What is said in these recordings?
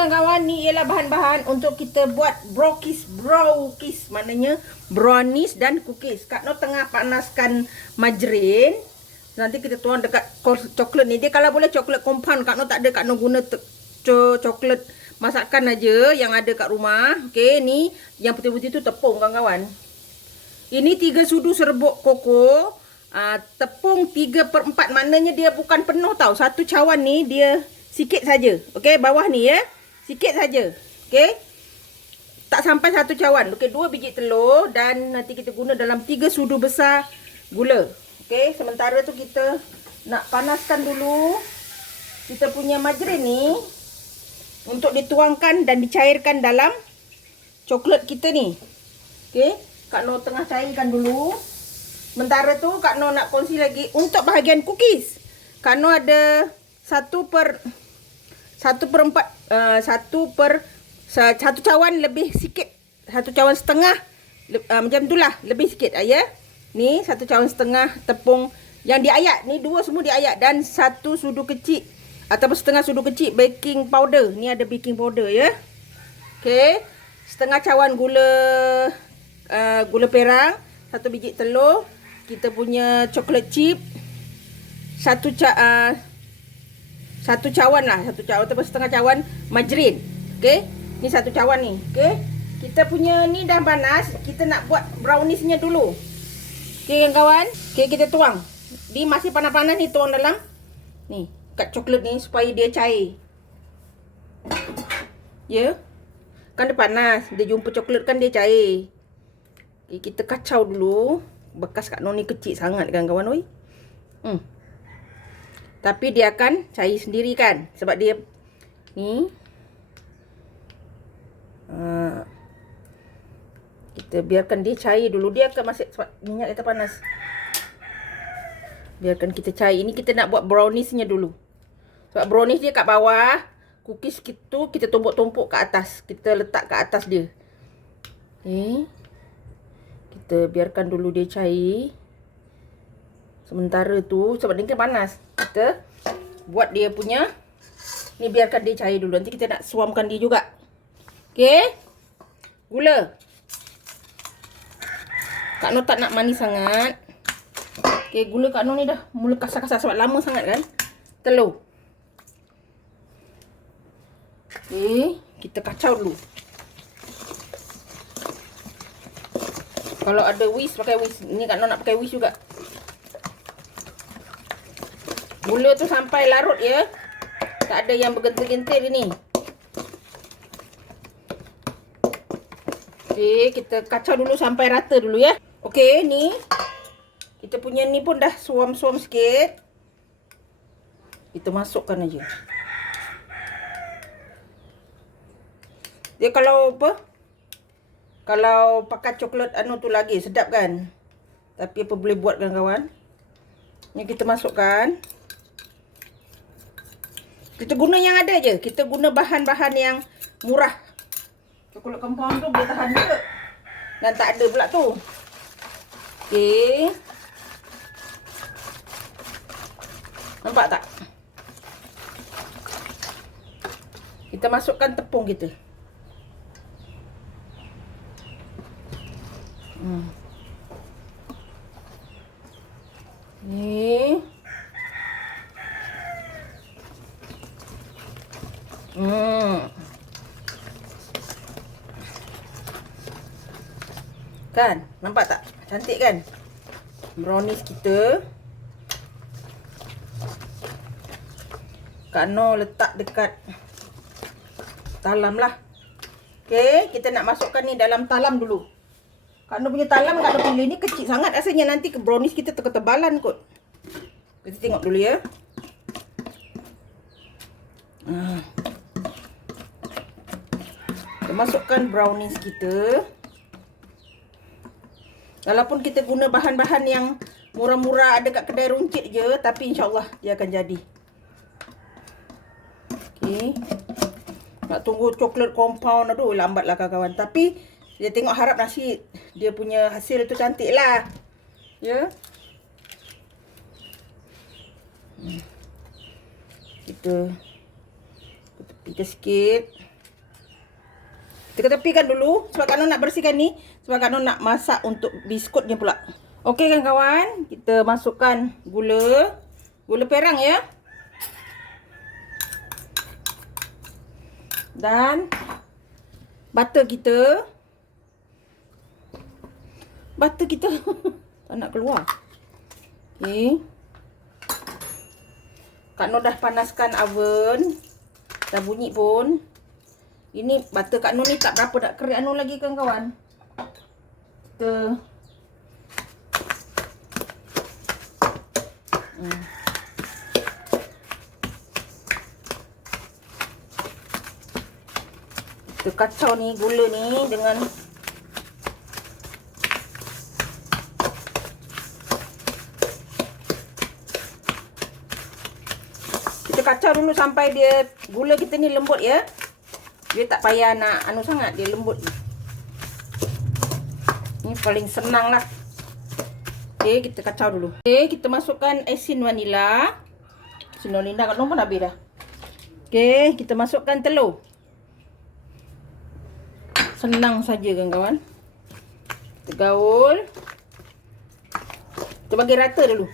kawan-kawan, ni ialah bahan-bahan untuk kita buat brownies, maknanya brownies dan cookies. Kak Noh tengah panaskan margarin. Nanti kita tuang dekat coklat ni. Dia kalau boleh coklat compound, Kak Noh tak ada, Kak Noh guna coklat masakan aja yang ada kat rumah. Okey, ni yang putih-putih tu tepung kawan-kawan. Ini 3 sudu serbuk koko. Tepung 3/4, maknanya dia bukan penuh tau. Satu cawan ni dia sikit saja. Okey, bawah ni ya. Sikit saja. Okey. Tak sampai satu cawan. Okey, 2 biji telur dan nanti kita guna dalam 3 sudu besar gula. Okey, sementara tu kita nak panaskan dulu kita punya margarin ni untuk dituangkan dan dicairkan dalam coklat kita ni. Okey, Kak Noh tengah cairkan dulu. Sementara tu Kak Noh nak kongsi lagi untuk bahagian cookies. Kak Noh ada 1 cawan lebih sikit. 1 cawan setengah. Macam itulah, lebih sikit ya. Ni 1 cawan setengah tepung yang diayak. Ni 2 semua diayak. Dan 1 sudu kecil ataupun setengah sudu kecil baking powder. Ni ada baking powder ya. Okey. Setengah cawan gula perang. 1 biji telur. Kita punya coklat chip. 1 cawan lah. 1 cawan ataupun setengah cawan margarin. Okey. Ni 1 cawan ni. Okey. Kita punya ni dah panas. Kita nak buat browniesnya dulu. Okey kawan. Okey, kita tuang. Di masih panas-panas ni tuang dalam ni kat coklat ni supaya dia cair. Ya. Kan dia panas. Dia jumpa coklat kan dia cair. Okay, kita kacau dulu. Bekas Kak Noh ni kecil sangat kan kawan oi. Tapi dia akan cair sendiri kan. Sebab dia ni kita biarkan dia cair dulu. Dia akan masih sebab minyak kita panas. Biarkan kita cair. Ini kita nak buat browniesnya dulu. Sebab brownies dia kat bawah. Cookies itu kita tumpuk-tumpuk ke atas. Kita letak ke atas dia. Okay. Kita biarkan dulu dia cair. Sementara tu, sebab dia kan panas. Kita buat dia punya. Ni biarkan dia cair dulu. Nanti kita nak suamkan dia juga. Okay. Gula. Kak Noh tak nak manis sangat. Okay, gula Kak Noh ni dah mula kasar-kasar sebab lama sangat kan. Telur. Okay, kita kacau dulu. Kalau ada whisk, pakai whisk. Ni Kak Noh nak pakai whisk juga. Gula tu sampai larut ya. Tak ada yang bergentir-gentir ni. Okey, kita kacau dulu sampai rata dulu ya. Okey, ni kita punya ni pun dah suam-suam sikit. Kita masukkan aja. Dia kalau apa? Kalau pakai coklat anu tu lagi sedap kan. Tapi apa boleh buat kan kawan? Ni kita masukkan. Kita guna yang ada je. Kita guna bahan-bahan yang murah. Coklat compound tu boleh tahan juga. Dan tak ada pula tu. Okey. Nampak tak? Kita masukkan tepung kita. Ni. Kan? Nampak tak? Cantik kan? Brownies kita. Kak Noh letak dekat talam lah. Okey, kita nak masukkan ni dalam talam dulu. Kak Noh punya talam Kak Noh pilih ni kecil sangat rasanya. Nanti ke brownies kita ketebalan kot. Kita tengok dulu ya. Kita masukkan brownies kita. Walaupun kita guna bahan-bahan yang murah-murah ada kat kedai runcit je, tapi insyaAllah dia akan jadi. Okey. Nak tunggu coklat compound, aduh lambat lah kawan-kawan. Tapi dia tengok harap nasi dia punya hasil tu cantik lah. Ya. Kita sikit. Kita tepikan dulu sebab Kak Noh nak bersihkan ni, sebab Kak Noh nak masak untuk biskutnya pula. Okey kan kawan, kita masukkan gula. Gula perang ya. Dan butter kita. Butter kita tak nak keluar. Okey. Kak Noh dah panaskan oven. Dah bunyi pun. Ini butter Kak Noh ni tak berapa nak kerik anu lagi kan kawan. Kita kacau ni gula ni dengan kita kacau dulu sampai dia gula kita ni lembut ya. Dia tak payah nak anu sangat, dia lembut ni. Ni paling senang lah. Okey, kita kacau dulu. Okey, kita masukkan asin vanila. Asin vanila Kak Noh pun habis dah. Okey, kita masukkan telur. Senang saja kan kawan. Kita gaul. Kita bagi rata dulu.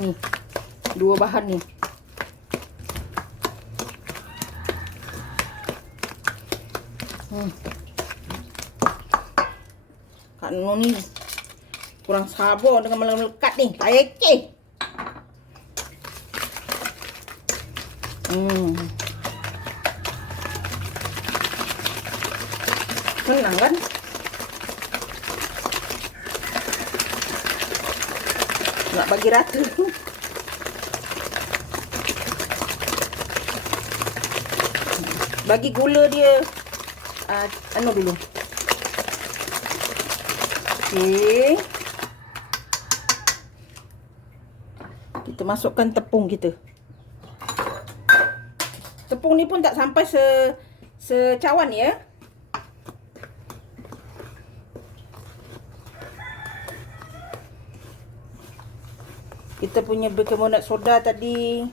Ni. Dua bahan ni. Kak Noh ni kurang sabar dengan melekat ni. Tak ekeh. Senang kan? Nak bagi rata. Bagi gula dia anu dulu. Okey. Kita masukkan tepung kita. Tepung ni pun tak sampai secawan ya. Kita punya bikarbonat soda tadi.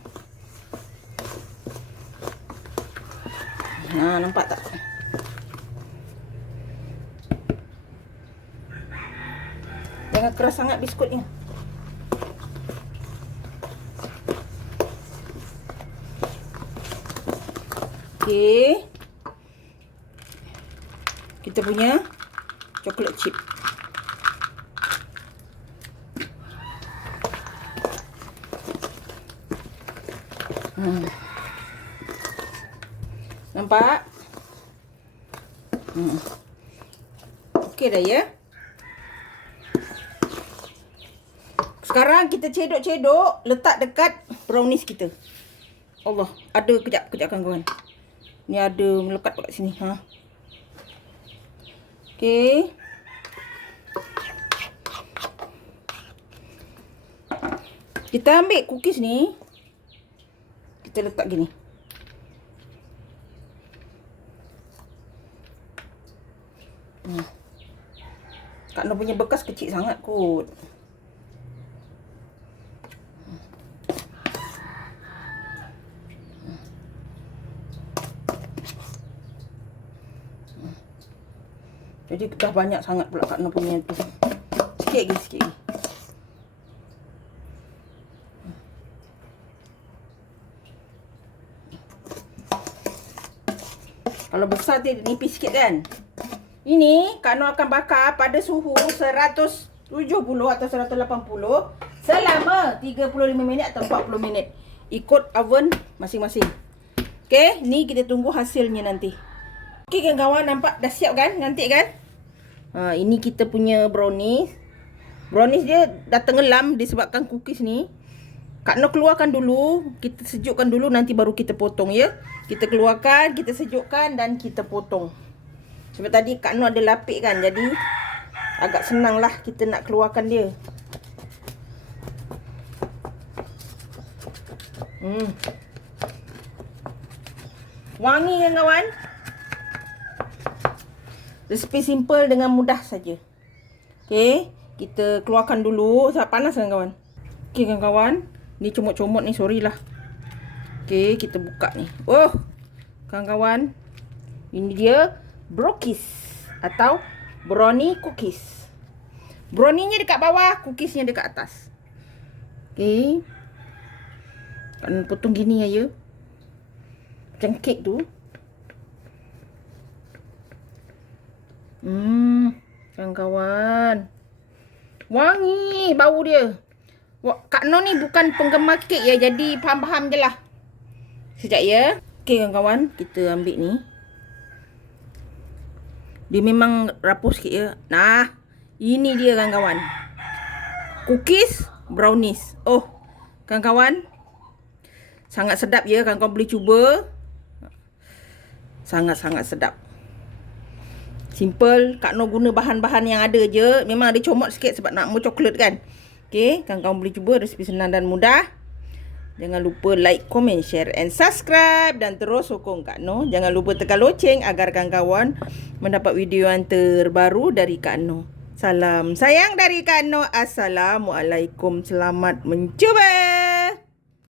Nampak tak? Jangan keras sangat biskutnya. Okey. Kita punya coklat chip. Nampak? Okey dah ya. Sekarang kita cedok-cedok, letak dekat brownies kita. Allah, ada kejap kan kawan. Ni ada melekat kat sini. Okey. Kita ambil cookies ni. Kita letak gini. Kak Noh punya bekas kecil sangat kot. Jadi dah banyak sangat pula Kak Noh punya tu. Sikit lagi. Kalau besar dia nipis sikit kan. Ini Kak Noh akan bakar pada suhu 170 atau 180 selama 35 minit atau 40 minit. Ikut oven masing-masing. Okey, ni kita tunggu hasilnya nanti. Okey kan kawan, nampak dah siap kan? Cantik kan? Ini kita punya brownies. Brownies dia dah tenggelam disebabkan cookies ni. Kak Noh keluarkan dulu, kita sejukkan dulu, nanti baru kita potong ya. Kita keluarkan, kita sejukkan dan kita potong. Sebab tadi Kak Noh ada lapik kan, jadi agak senang lah kita nak keluarkan dia. Wangi kan kawan? Resipi simple dengan mudah saja. Okey, kita keluarkan dulu. Sebab panas kan kawan? Okey kan kawan? Ni comot-comot ni, sorry lah. Okey, kita buka ni. Oh, kawan-kawan. Ini dia brownies atau brownie cookies. Brownie-nya dekat bawah, cookies-nya dekat atas. Okey. Kan potong gini aja. Macam kek tu. Kawan-kawan. Wangi bau dia. Kak Noh ni bukan penggemar kek ya, jadi faham-faham je lah. Sekejap ya. Okey kawan-kawan, kita ambil ni. Dia memang rapuh sikit ya. Nah, ini dia kawan-kawan. Cookies brownies. Oh, kawan-kawan. Sangat sedap ya, kawan-kawan boleh cuba. Sangat-sangat sedap. Simple, Kak Noh guna bahan-bahan yang ada je. Memang ada comot sikit sebab nak mau coklat kan. Okey, kawan-kawan boleh cuba, resipi senang dan mudah. Jangan lupa like, comment, share and subscribe. Dan terus sokong Kak Noh. Jangan lupa tekan loceng agar kawan-kawan mendapat video yang terbaru dari Kak Noh. Salam sayang dari Kak Noh. Assalamualaikum. Selamat mencuba.